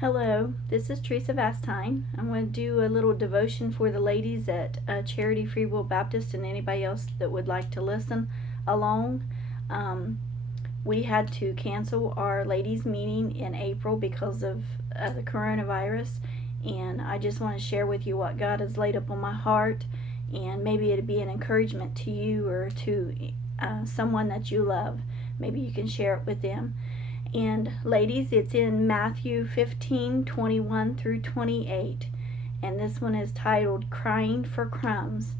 Hello, this is Teresa Vastine. I'm going to do a little devotion for the ladies at Charity Free Will Baptist and anybody else that would like to listen along. We had to cancel our ladies' meeting in April because of the coronavirus, and I just want to share with you what God has laid up on my heart, and maybe it'd be an encouragement to you or to someone that you love. Maybe you can share it with them. And ladies, it's in Matthew 15:21 through 28. And this one is titled Crying for Crumbs.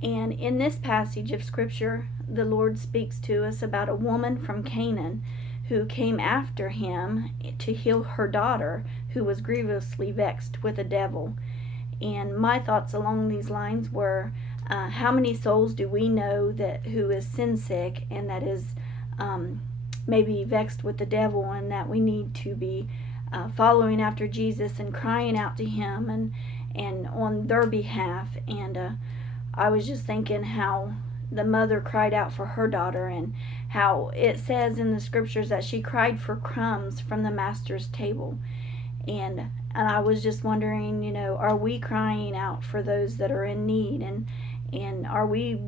And in this passage of scripture, the Lord speaks to us about a woman from Canaan who came after him to heal her daughter who was grievously vexed with a devil. And my thoughts along these lines were, how many souls do we know that who is sin sick and that is maybe vexed with the devil, and that we need to be following after Jesus and crying out to him and on their behalf. And I was just thinking how the mother cried out for her daughter, and how it says in the scriptures that she cried for crumbs from the master's table. And I was just wondering, are we crying out for those that are in need, and are we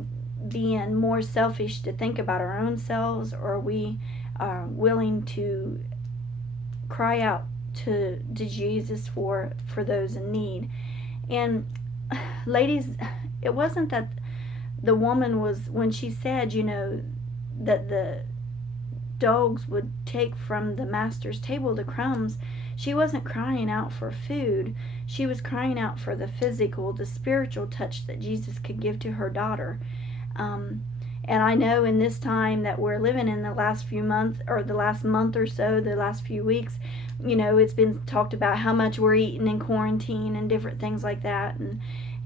being more selfish to think about our own selves, or are we willing to cry out to Jesus for those in need? And ladies, it wasn't that the woman was, when she said, that the dogs would take from the master's table the crumbs, she wasn't crying out for food. She was crying out for the physical, the spiritual touch that Jesus could give to her daughter. And I know in this time that we're living in, the last few months, or the last month or so, the last few weeks, it's been talked about how much we're eating in quarantine and different things like that,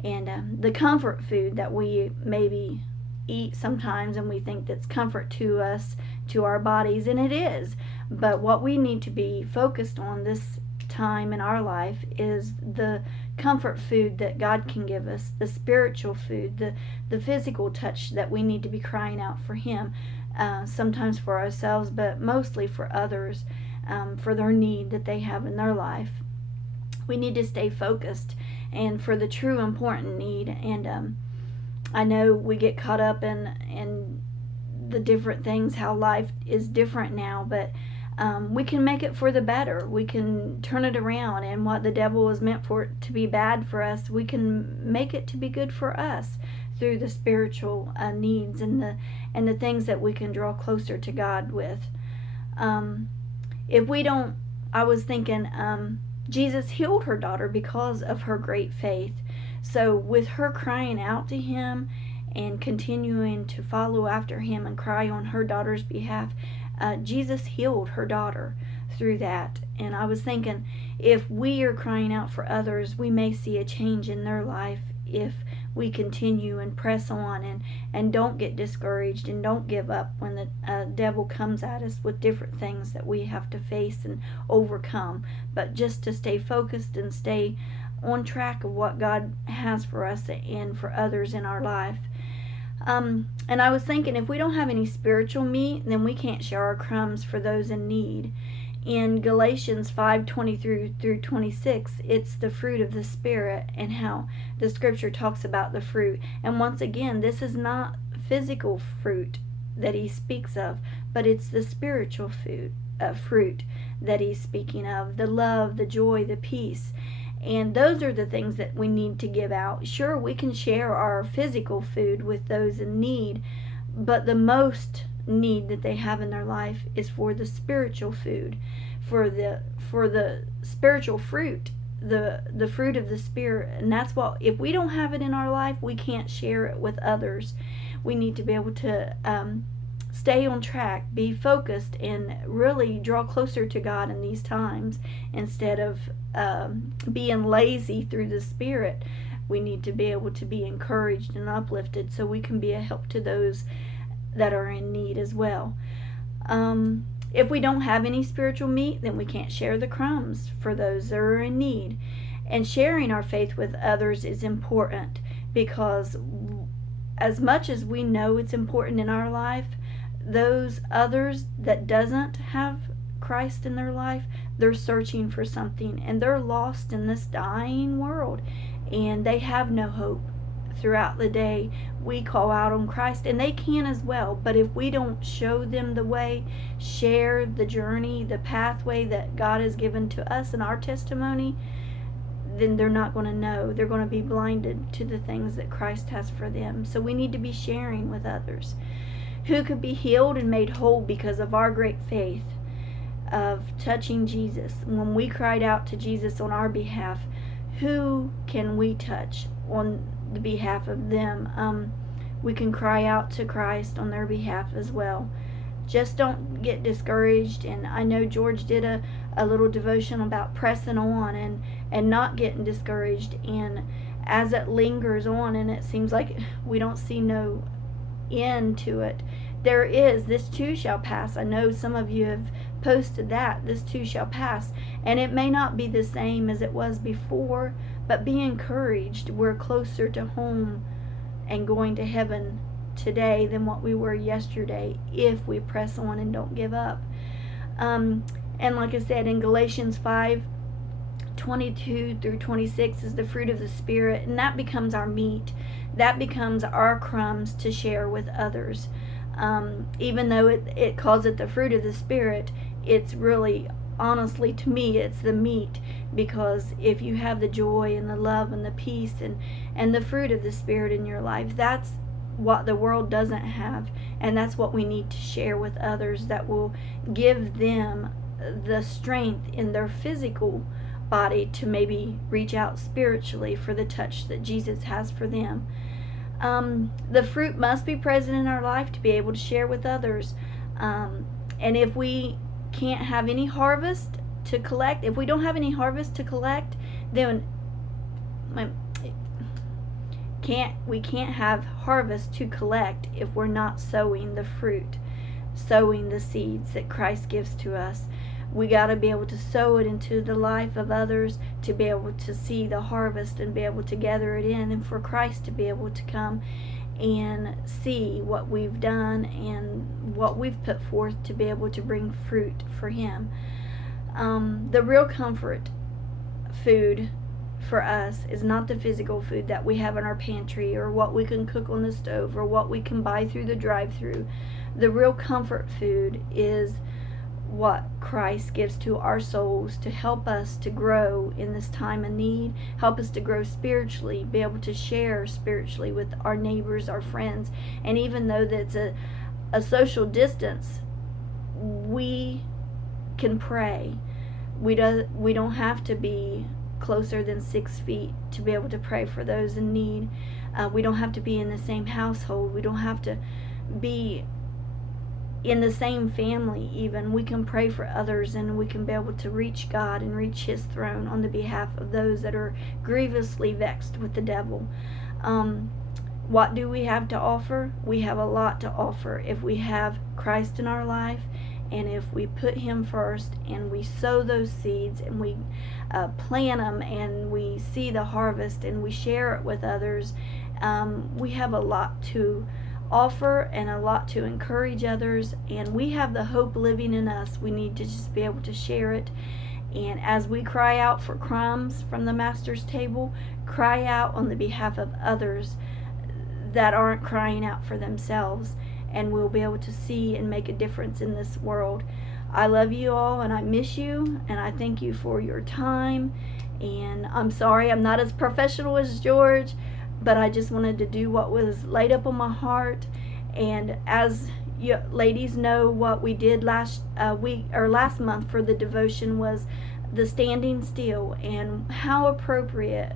and the comfort food that we maybe eat sometimes, and we think that's comfort to us, to our bodies, and it is. But what we need to be focused on this time in our life is the comfort food that God can give us, the spiritual food, the physical touch that we need to be crying out for him, sometimes for ourselves, but mostly for others, for their need that they have in their life. We need to stay focused and for the true important need. And I know we get caught up in the different things, how life is different now, but we can make it for the better. We can turn it around, and what the devil was meant for it to be bad for us, we can make it to be good for us through the spiritual needs and the things that we can draw closer to God with. If we don't, I was thinking, Jesus healed her daughter because of her great faith. So with her crying out to him and continuing to follow after him and cry on her daughter's behalf, Jesus healed her daughter through that. And I was thinking, if we are crying out for others, we may see a change in their life if we continue and press on and don't get discouraged and don't give up when the devil comes at us with different things that we have to face and overcome, but just to stay focused and stay on track of what God has for us and for others in our life. And I was thinking, if we don't have any spiritual meat, then we can't share our crumbs for those in need. In Galatians 5:20 through 26, it's the fruit of the Spirit, and how the scripture talks about the fruit. And once again, this is not physical fruit that he speaks of, but it's the spiritual fruit that he's speaking of, the love, the joy, the peace. And those are the things that we need to give out. Sure, we can share our physical food with those in need, but the most need that they have in their life is for the spiritual food, for the spiritual fruit, the fruit of the Spirit. And that's what, if we don't have it in our life, we can't share it with others. We need to be able to stay on track, be focused, and really draw closer to God in these times instead of being lazy through the Spirit. We need to be able to be encouraged and uplifted so we can be a help to those that are in need as well. If we don't have any spiritual meat, then we can't share the crumbs for those that are in need. And sharing our faith with others is important, because as much as we know it's important in our life, those others that doesn't have Christ in their life, they're searching for something, and they're lost in this dying world, and they have no hope. Throughout the day, we call out on Christ, and they can as well, but if we don't show them the way, share the journey, the pathway that God has given to us in our testimony, then they're not going to know. They're going to be blinded to the things that Christ has for them. So we need to be sharing with others who could be healed and made whole because of our great faith of touching Jesus. When we cried out to Jesus on our behalf, who can we touch on the behalf of them? We can cry out to Christ on their behalf as well. Just don't get discouraged. And I know George did a little devotion about pressing on and not getting discouraged. And as it lingers on and it seems like we don't see no end to it, there is. This too shall pass. I know some of you have posted that. This too shall pass. And it may not be the same as it was before, but be encouraged. We're closer to home and going to heaven today than what we were yesterday if we press on and don't give up. And like I said, in Galatians 5:22 through 26 is the fruit of the Spirit, and that becomes our meat. That becomes our crumbs to share with others. Even though it calls it the fruit of the Spirit, it's really, honestly, to me, it's the meat, because if you have the joy and the love and the peace and the fruit of the Spirit in your life, that's what the world doesn't have, and that's what we need to share with others, that will give them the strength in their physical body to maybe reach out spiritually for the touch that Jesus has for them. The fruit must be present in our life to be able to share with others. And if we can't have any harvest to collect, if we don't have any harvest to collect, then we can't have harvest to collect if we're not sowing the fruit, sowing the seeds that Christ gives to us. We got to be able to sow it into the life of others to be able to see the harvest and be able to gather it in, and for Christ to be able to come and see what we've done and what we've put forth to be able to bring fruit for Him. The real comfort food for us is not the physical food that we have in our pantry or what we can cook on the stove or what we can buy through the drive-thru. The real comfort food is what Christ gives to our souls to help us to grow in this time of need, help us to grow spiritually, be able to share spiritually with our neighbors, our friends. And even though that's a social distance, we can pray. We don't have to be closer than 6 feet to be able to pray for those in need. We don't have to be in the same household. We don't have to be in the same family even. We can pray for others, and we can be able to reach God and reach His throne on the behalf of those that are grievously vexed with the devil. What do we have to offer? We have a lot to offer if we have Christ in our life, and if we put Him first and we sow those seeds and we plant them and we see the harvest and we share it with others. We have a lot to offer and a lot to encourage others, and we have the hope living in us. We need to just be able to share it. And as we cry out for crumbs from the Master's table, cry out on the behalf of others that aren't crying out for themselves, and we'll be able to see and make a difference in this world. I love you all, and I miss you, and I thank you for your time. And I'm sorry I'm not as professional as George, but I just wanted to do what was laid up on my heart. And as you ladies know, what we did last month for the devotion was the standing still, and how appropriate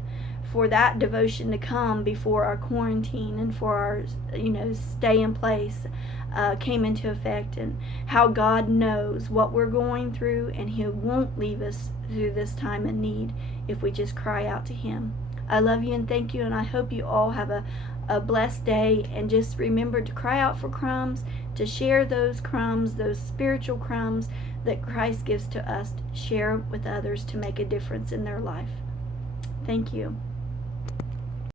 for that devotion to come before our quarantine and for our stay in place came into effect, and how God knows what we're going through, and He won't leave us through this time of need if we just cry out to Him. I love you and thank you, and I hope you all have a blessed day, and just remember to cry out for crumbs, to share those crumbs, those spiritual crumbs that Christ gives to us, to share with others to make a difference in their life. Thank you.